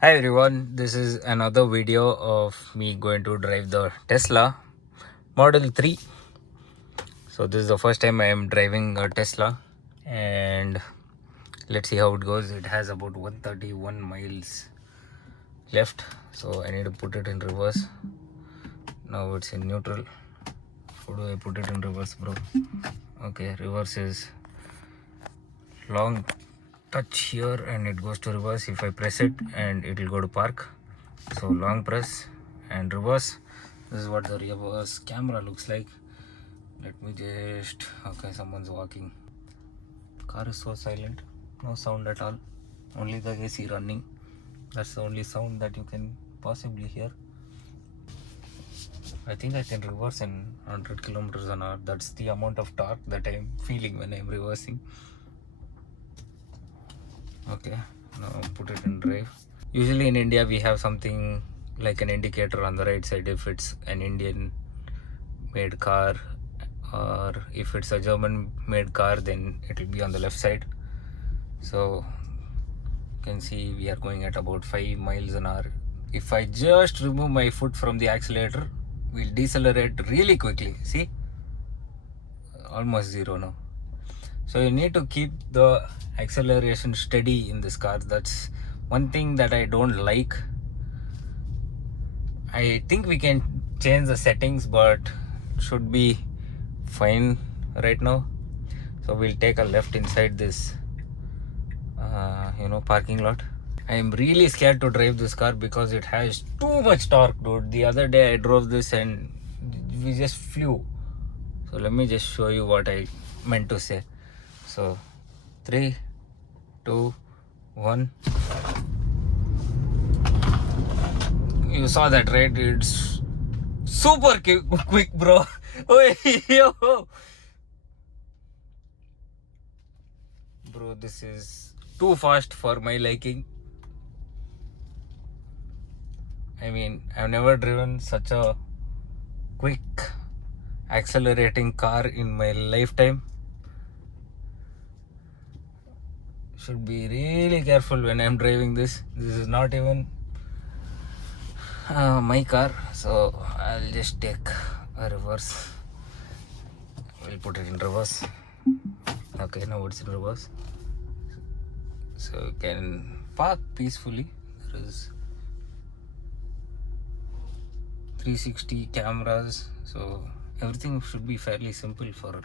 Hi everyone, this is another video of me going to drive the Tesla Model 3. So this is the first time I am driving a Tesla and let's see how it goes. It has about 131 miles left, so I need to put it in reverse. Now it's in neutral. How do I put it in reverse, bro? Okay, reverse is long touch here and it goes to reverse. If I press it and it will go to park. So long press and reverse. This is what the reverse camera looks like. Let me just, okay, someone's walking. Car is so silent, no sound at all, only the AC running. That's the only sound that you can possibly hear. I think I can reverse in 100 kilometers an hour. That's the amount of torque that I'm feeling when I'm reversing. Okay, now put it in drive. Usually in India we have something like an indicator on the right side if it's an Indian made car, or if it's a German made car then it will be on the left side. So you can see we are going at about 5 miles an hour. If I just remove my foot from the accelerator, we'll decelerate really quickly. See, almost zero now. So you need to keep the acceleration steady in this car. That's one thing that I don't like. I think we can change the settings, but should be fine right now. So we'll take a left inside this parking lot. I am really scared to drive this car because it has too much torque, dude. The other day I drove this and we just flew. So let me just show you what I meant to say. So 3, 2, 1. You saw that, right? It's super quick, bro. Oh, yo. Bro, this is too fast for my liking. I mean, I've never driven such a quick accelerating car in my lifetime. Should be really careful when I'm driving this. This is not even my car, so I'll just take a reverse. We'll put it in reverse. Okay, now it's in reverse, so you can park peacefully. There is 360 cameras, so everything should be fairly simple for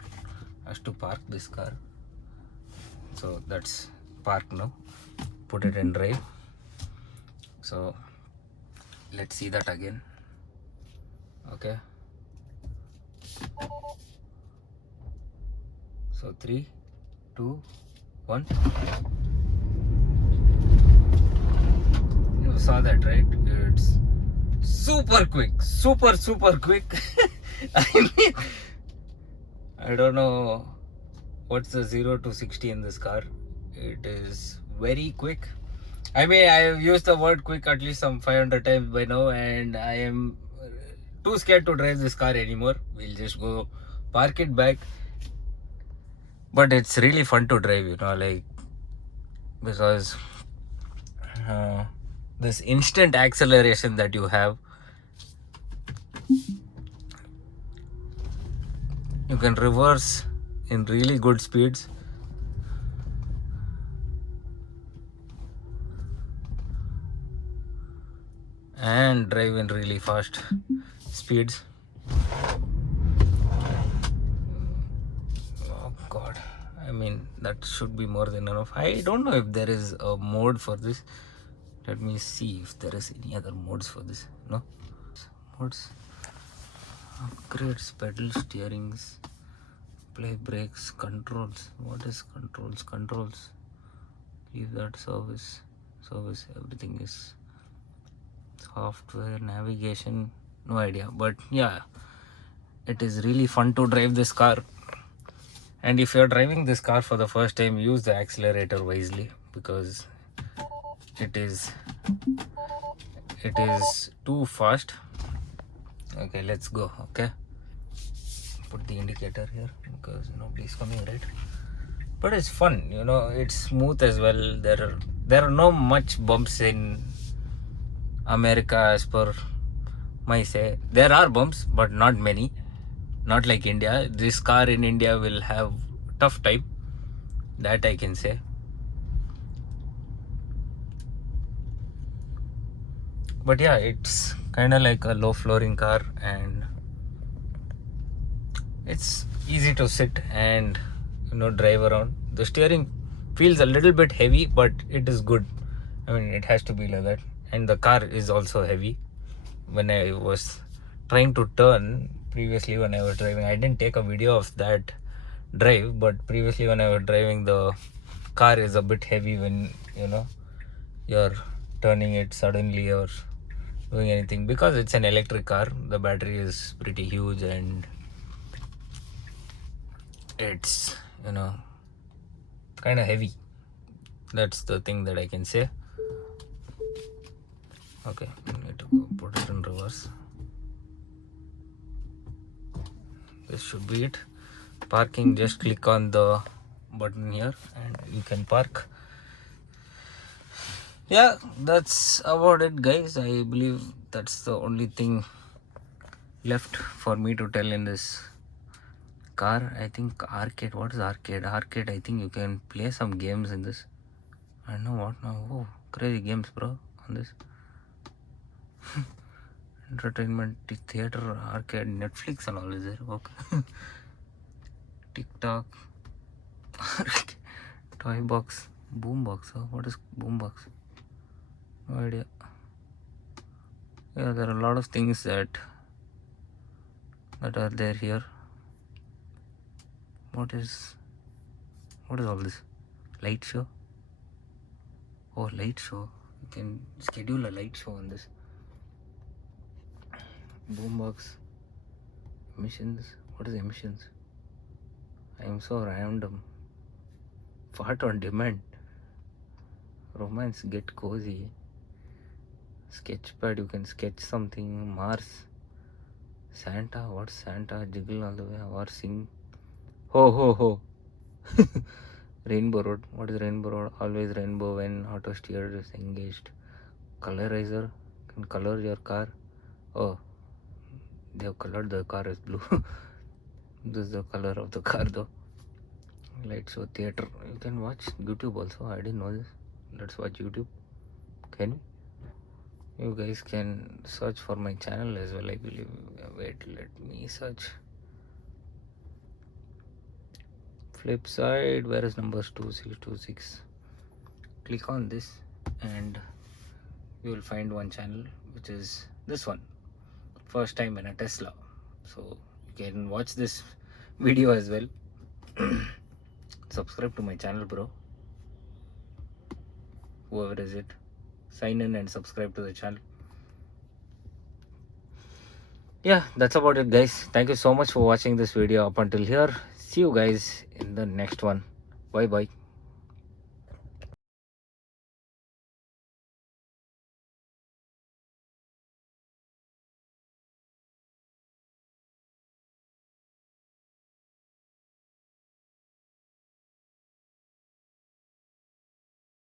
us to park this car. So that's park now. Put it in drive. So let's see that again. Okay, so 3, 2, 1. You saw that, right? It's super quick, super quick. I mean, I don't know what's the 0 to 60 in this car. It is very quick. I mean, I have used the word quick at least some 500 times by now, and I am too scared to drive this car anymore. We'll just go park it back. But it's really fun to drive, because this instant acceleration that you have, you can reverse in really good speeds. And drive in really fast speeds. Oh god, I mean, that should be more than enough. I don't know if there is a mode for this. Let me see if there is any other modes for this. No modes. Upgrades, pedal steerings, play brakes, controls. What is controls? Leave that. Service, everything is software, navigation, no idea. But yeah, it is really fun to drive this car. And if you're driving this car for the first time, use the accelerator wisely, because it is too fast. Okay, let's go. Okay, put the indicator here because nobody's coming, right? But it's fun, it's smooth as well. There are no much bumps in America, as per my say. There are bumps, but not many. Not like India. This car in India will have tough time. That I can say. But yeah, it's kind of like a low flooring car, and it's easy to sit and drive around. The steering feels a little bit heavy, but it is good. I mean, it has to be like that. And the car is also heavy. When I was trying to turn previously, when I was driving, I didn't take a video of that drive, but previously when I was driving, the car is a bit heavy when you're turning it suddenly or doing anything, because it's an electric car. The battery is pretty huge, and it's kind of heavy. That's the thing that I can say. Okay, I need to go put it in reverse. This should be it. Parking, just click on the button here and you can park. Yeah, that's about it, guys. I believe that's the only thing left for me to tell in this car. I think arcade. What is arcade? Arcade, I think you can play some games in this. I don't know what now. Oh, crazy games, bro, on this. Entertainment, theater, arcade, Netflix and all is there. Okay. TikTok, toy box, boom box. What is boom box? No idea. Yeah, there are a lot of things that are there here. What is all this? Light show? Oh, light show. You can schedule a light show on this. Boombox. Emissions. What is emissions? I am so random. Fart on demand. Romance, get cozy. Sketchpad, you can sketch something. Mars. Santa, what's Santa? Jiggle all the way. Or sing. Ho ho ho. Rainbow Road. What is Rainbow Road? Always rainbow when auto steer is engaged. Colorizer. Can color your car. Oh, they have colored the car as blue. This is the color of the car though. Light show, theater. You can watch YouTube also. I didn't know this. Let's watch YouTube. Can you? You guys can search for my channel as well, I believe. Wait, let me search. Flip side, where is numbers 2626? Click on this and you will find one channel, which is this one. First time in a Tesla. So you can watch this video as well. Subscribe to my channel, bro. Whoever is it, sign in and subscribe to the channel. Yeah, that's about it, guys. Thank you so much for watching this video up until here. See you guys in the next one. Bye bye.